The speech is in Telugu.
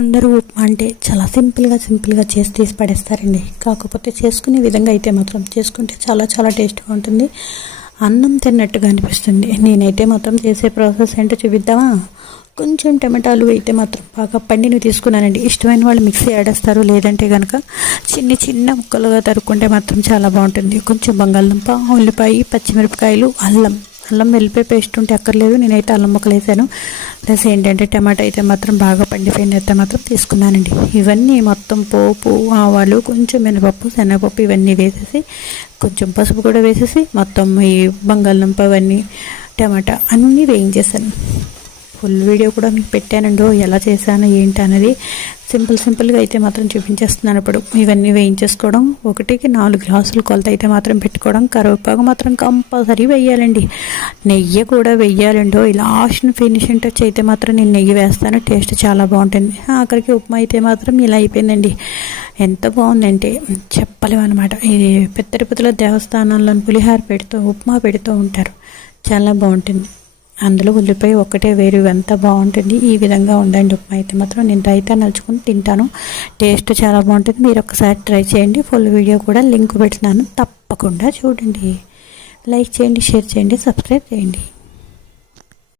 అందరూ ఉప్మా అంటే చాలా సింపుల్గా చేసి తీసి పడేస్తారండి. కాకపోతే చేసుకునే విధంగా అయితే మాత్రం చేసుకుంటే చాలా చాలా టేస్ట్గా ఉంటుంది, అన్నం తిన్నట్టుగా అనిపిస్తుంది. నేనైతే మాత్రం చేసే ప్రాసెస్ ఏంటో చూపిద్దామా? కొంచెం టమాటాలు అయితే మాత్రం బాగా పండినవి తీసుకున్నానండి. ఇష్టమైన వాళ్ళు మిక్సీ ఆడేస్తారు, లేదంటే కనుక చిన్న ముక్కలుగా తరుక్కుంటే మాత్రం చాలా బాగుంటుంది. కొంచెం బంగాళదుంప, ఉల్లిపాయ, పచ్చిమిరపకాయలు, అల్లం వెల్లిపాయ పేస్ట్ ఉంటే అక్కర్లేదు, నేనైతే అల్లం ముక్కలు వేసాను. ప్లస్ ఏంటంటే టమాటా అయితే మాత్రం బాగా పండిపోయింది అయితే మాత్రం తీసుకున్నానండి. ఇవన్నీ మొత్తం పోపు, ఆవాలు, కొంచెం మినపప్పు, శనగపప్పు ఇవన్నీ వేసేసి కొంచెం పసుపు కూడా వేసేసి మొత్తం ఈ బంగాళదుంప అవన్నీ టమాటా అన్నీ వేయించేసాను. ఫుల్ వీడియో కూడా మీకు పెట్టానండి ఎలా చేశాను ఏంటి అనేది. సింపుల్గా అయితే మాత్రం చూపించేస్తున్నాను. ఇప్పుడు ఇవన్నీ వేయించేసుకోవడం, 1కి 4 గ్లాసులు కొలత అయితే మాత్రం పెట్టుకోవడం. కరివేపాకు మాత్రం కంపల్సరీ వేయాలండి, నెయ్యి కూడా వేయాలండి. లాస్ట్ ఫినిషింగ్ టచ్ అయితే మాత్రం నేను నెయ్యి వేస్తాను, టేస్ట్ చాలా బాగుంటుంది. ఆఖరికి ఉప్మా అయితే మాత్రం ఇలా అయిపోయిందండి. ఎంత బాగుందంటే చెప్పలేము అనమాట. ఇది తిరుపతిలో దేవస్థానాల్లో పులిహార ఉప్మా పెడుతూ ఉంటారు, చాలా బాగుంటుంది. అందులో ఉల్లిపాయ ఒక్కటే వేరు, ఎంత బాగుంటుంది. ఈ విధంగా ఉండండి ఉప్మా అయితే మాత్రం. నేను రైతా నలుచుకొని తింటాను, టేస్ట్ చాలా బాగుంటుంది. మీరు ఒకసారి ట్రై చేయండి. ఫుల్ వీడియో కూడా లింక్ పెడుతున్నాను, తప్పకుండా చూడండి. లైక్ చేయండి, షేర్ చేయండి, సబ్స్క్రైబ్ చేయండి.